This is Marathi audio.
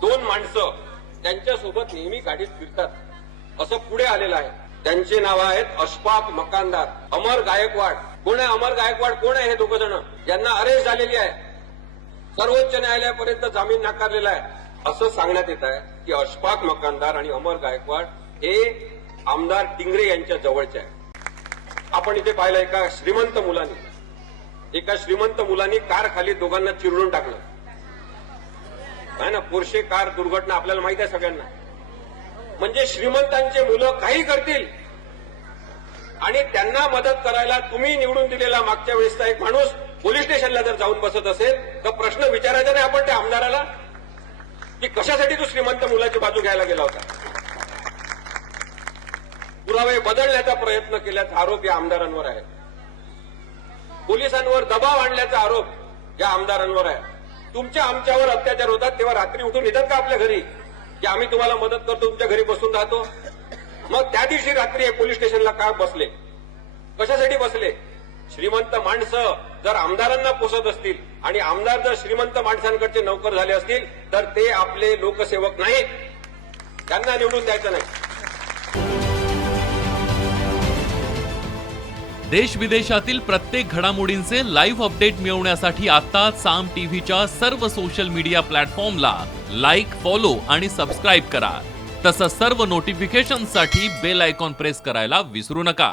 दोन माणसं त्यांच्यासोबत नेहमी गाडीत फिरतात असं पुढे आलेलं आहे. त्यांचे नाव आहेत अशफाक मकानदार, अमर गायकवाड. कोण आहे अमर गायकवाड? कोण आहे हे दोघ जण ज्यांना अरेस्ट झालेली आहे, सर्वोच्च न्यायालयापर्यंत जामीन नाकारलेला आहे. असं सांगण्यात येत आहे की अशफाक मकानदार आणि अमर गायकवाड हे आमदार टिंगरे यांच्या जवळचे आहे. आपण इथे पाहिलं एका श्रीमंत मुलांनी कार खाली दोघांना चिरडून टाकलं आहे ना. पोर्शे कार दुर्घटना आपल्याला माहित आहे सगळ्यांना. म्हणजे श्रीमंतांचे मुलं काही करतील आणि त्यांना मदत करायला तुम्ही निवडून दिलेला मागच्या वेळेसचा एक माणूस पोलीस स्टेशनला जर जाऊन बसत असेल तर प्रश्न विचारायचा नाही आपण त्या आमदाराला की कशासाठी तू श्रीमंत मुलाची बाजू घ्यायला गेला होता. पुरावे बदलण्याचा प्रयत्न केल्याचा आरोप या आमदारांवर आहे. पोलिसांवर दबाव आणल्याचा आरोप या आमदारांवर आहे. तुमच्या आमच्यावर अत्याचार होतात तेव्हा रात्री उठून येतात का आपल्या घरी की आम्ही तुम्हाला मदत करतो, तुमच्या घरी बसून राहतो? मग त्या दिवशी रात्री हे पोलीस स्टेशनला का बसले? कशासाठी बसले? श्रीमंत माणसं जर आमदारांना पोसत असतील आणि आमदार जर श्रीमंत माणसांकडचे नोकर झाले असतील तर ते आपले लोकसेवक नाहीत, त्यांना निवडून द्यायचं नाही. देश विदेशातील प्रत्येक घडामोडींचे लाईव्ह अपडेट मिळवण्यासाठी आता साम टीव्हीच्या सर्व सोशल मीडिया प्लॅटफॉर्मला लाईक, फॉलो आणि सबस्क्राईब करा. तसंच सर्व नोटिफिकेशनसाठी बेल आयकॉन प्रेस करायला विसरू नका.